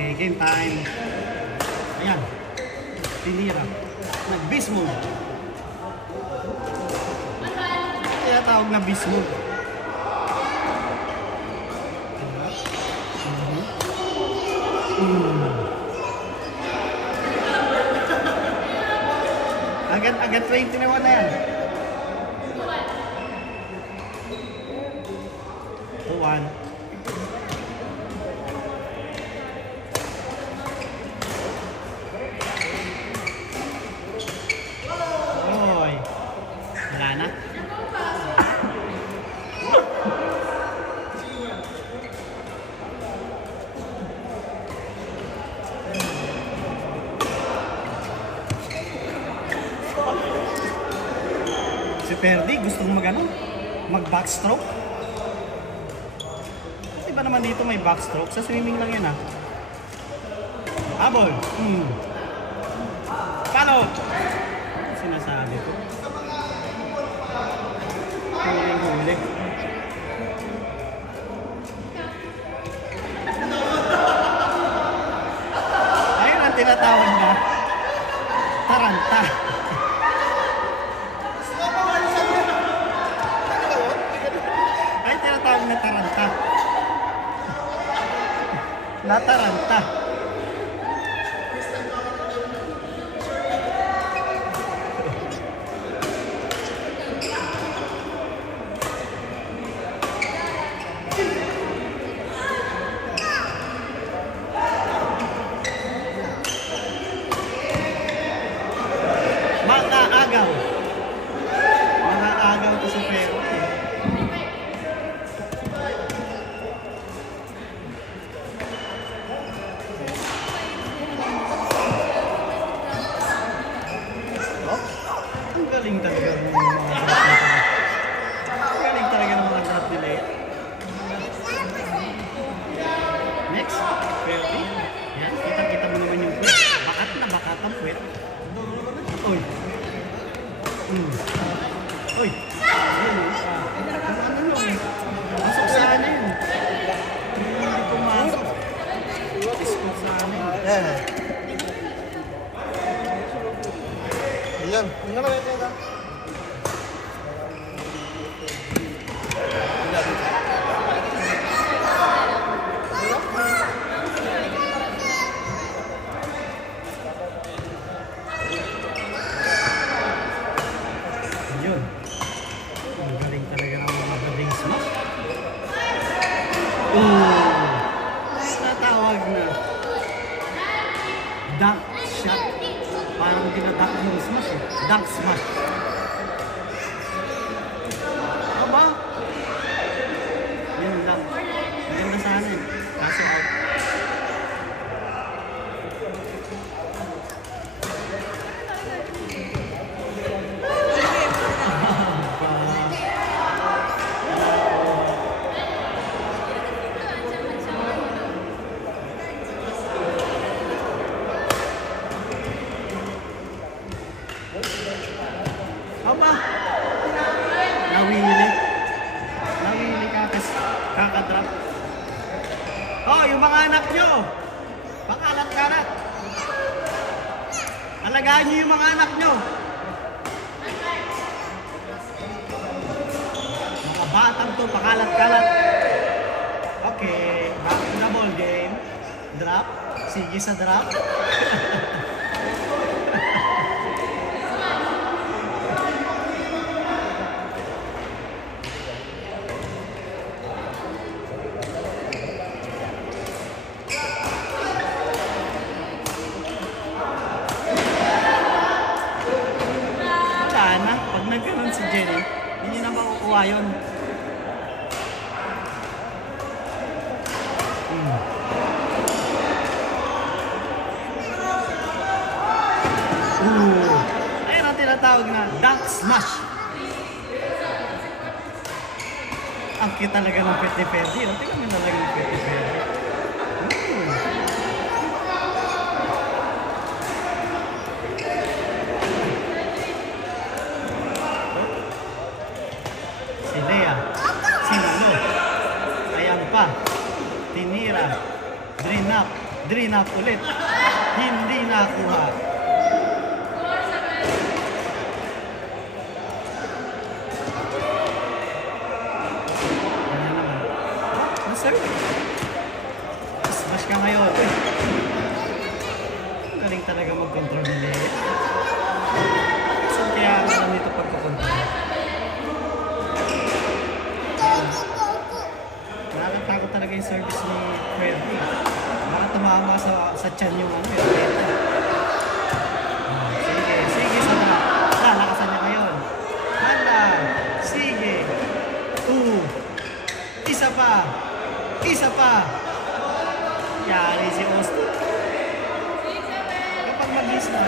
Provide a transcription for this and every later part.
Okay, game time. Ayan. Tinira. Nag-beast mode. Kaya tawag na beast mode. Agad 20 naman na yan. 2-1. Oy. Wala na. Si Ferdy gustong mag-backstroke. Kasi ba naman dito may backstroke? Sa swimming lang yan ah. Habol. Paano? Sinasabi ko. Huli. Ayun ang tinatawag na taranta. Na taranta. Nataranta. Makaagaw. Makaagaw to sa pero. Galing talaga ng mga draft nila eh. Next, Ferdy. Yan, kita mo naman yung puwet. Bakat ang puwet. Oy. Oy. Ano yun? Masok sana yun. Hindi pumasok. Iskot sana yun. Yan, tingnan na ito. Yun. Magaling talaga ng mga bading smash. Tatawag na dunk shot. Parang dinadak yung smash eh. Dunk smash. Aba? Yun lang. Maganda sana eh. Kaso out. Aba? Nawili ka kasi kakadrap. Oh, yung mga anak nyo. Pakalat-kalat. Alagaan nyo yung mga anak nyo. Mga batang to, pakalat-kalat. Okay, back to the ball game. Drop. Sige sa drop. Pag nagkaroon si Jenny, hindi na makukuha yun. Ayun ang tinatawag na dunk smash. Ang cute talaga ng Petit Ferdy. Tingnan mo talaga ng Petit Ferdy. Si Lea, si Lalo, ayan pa, tinira, drain up, Drain out ulit. Hindi nakuha. Ganyan naman. Nasir. Smash ka ngayon. Galing talaga mag-control ni Lea. So kaya alam nito pagkakontrol. Nakakatakot talaga yung service ni Freddy. Baka tumama sa tiyan yung ano yung beta. Sige, sana. Lakasan niya ngayon. Hala, sige. Isa pa. Yari si Austin. Kapag mag-is na,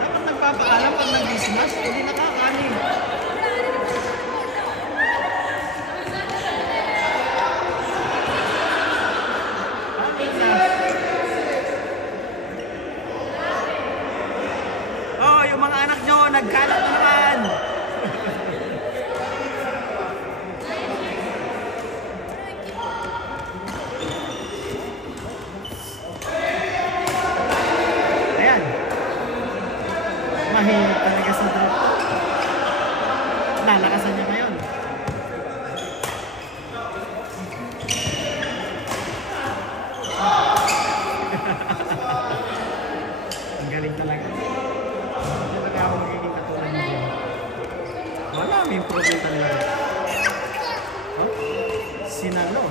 dapat nagpapaalam pag nag-is na, hindi nakakanin. Oh, yung mga anak nyo, nagkalat na naman. Ayan. Mahirap talaga sa drop. Lalakasan niya ngayon. Ang galing talaga. Talaga ako magiging katulad mo dyan. Wala, may improvement talaga. Oh, sinalo.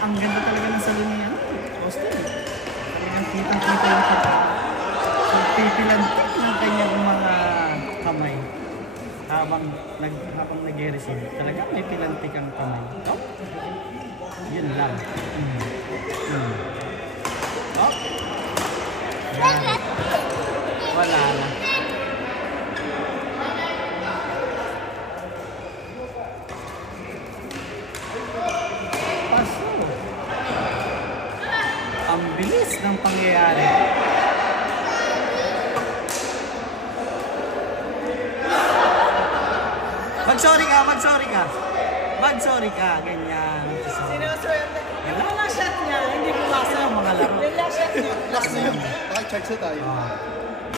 Ang ganda talaga ng salon niya. Austin. Talagang kitang-kita yung pagpipilantik ng kanyang mga kamay. Habang nag-receive. Talaga may pilantik ang kamay. Oh, yun lang. Oh. Yan. Wala na. Paso. Ang bilis ng pangyayari. Mag-sorry ka. Ganyan. Sinuswerte. Yung mga shot niya, hindi ko Sa mga laro. Yung last shot niya. Last na yun. Baka charge na tayo. Ah.